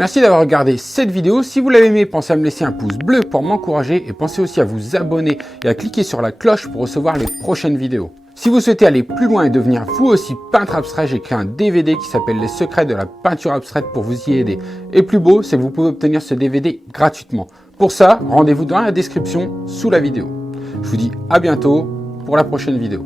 Merci d'avoir regardé cette vidéo. Si vous l'avez aimé, pensez à me laisser un pouce bleu pour m'encourager et pensez aussi à vous abonner et à cliquer sur la cloche pour recevoir les prochaines vidéos. Si vous souhaitez aller plus loin et devenir vous aussi peintre abstrait, j'ai créé un DVD qui s'appelle Les secrets de la peinture abstraite pour vous y aider. Et plus beau, c'est que vous pouvez obtenir ce DVD gratuitement. Pour ça, rendez-vous dans la description sous la vidéo. Je vous dis à bientôt pour la prochaine vidéo.